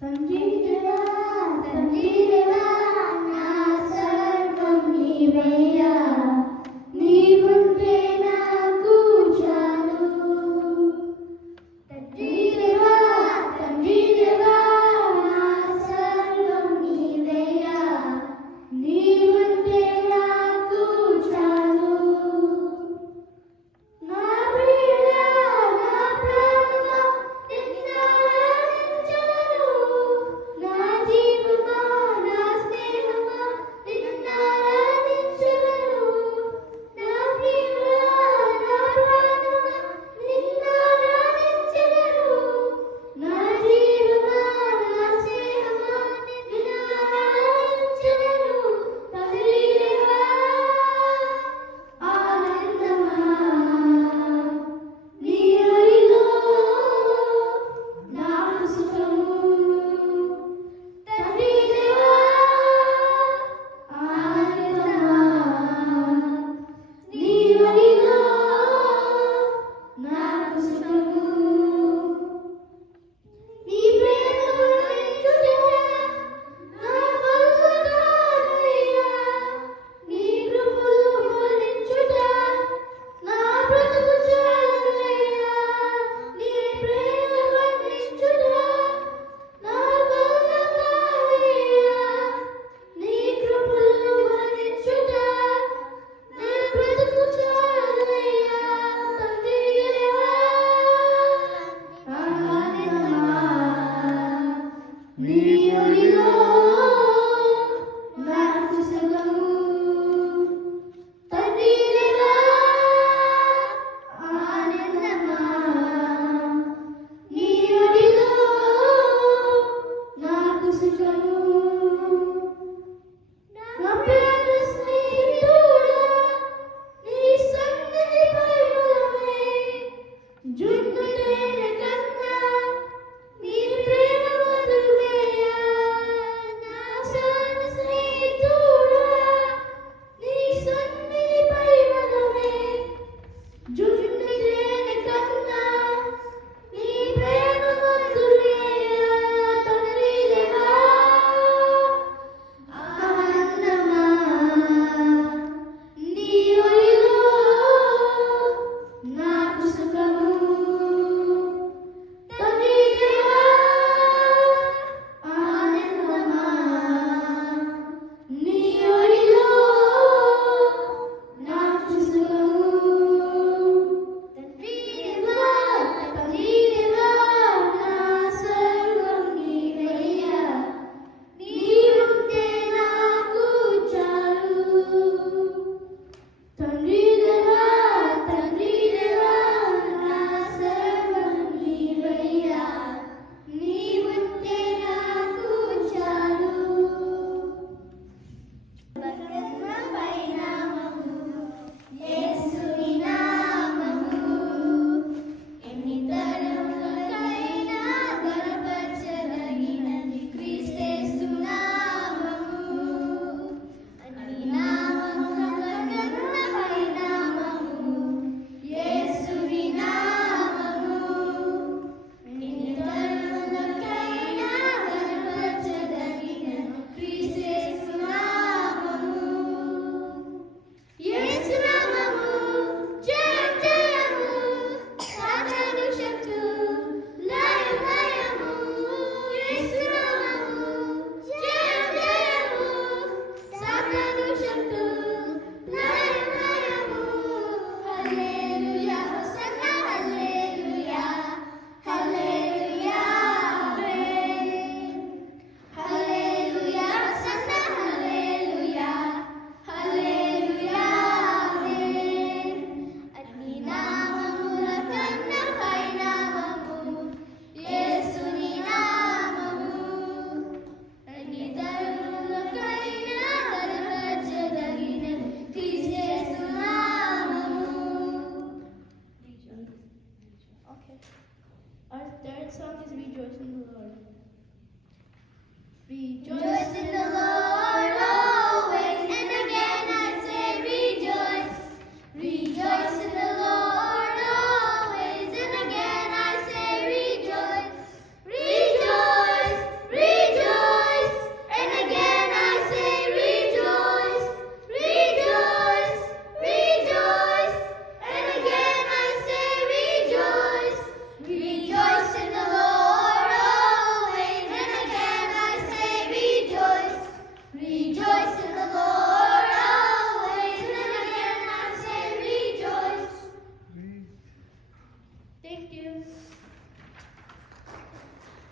తండ్రి దేవా తండ్రి దేవా నా సర్వం నీవేయా నీవుంటే నాకు చాలు తండ్రి దేవా నా సర్వం నీవేయా నీవుంటే నాకు చాలు నా ప్రియుడా నా ప్రాణమా నిన్నారాధించెదను నా జీవమా నా స్నేహమా నిన్నారాధించెదను నా ప్రియుడా నా ప్రాణమా నిన్నారాధించెదను నా జీవమా నా స్నేహమా నిన్నారాధించెదను తండ్రి దేవా ఆనందమా నీ ఒడిలో నాకు సుఖము తండ్రి దేవా ఆనందమా నీ ఒడిలో నాకు సుఖము నీ ప్రేమను నించుట నా కళ్ళు కాదయ్యా నీ కృపలు ఫలించుట నా బ్రతుకు చాలయ్యా నీ ప్రేమను నించుట నా కళ్ళు కాదయ్యా నీ కృపలు ఫలించుట నా బ్రతుకు చాలయ్యా తండ్రి దేవా ఆనందమా నీ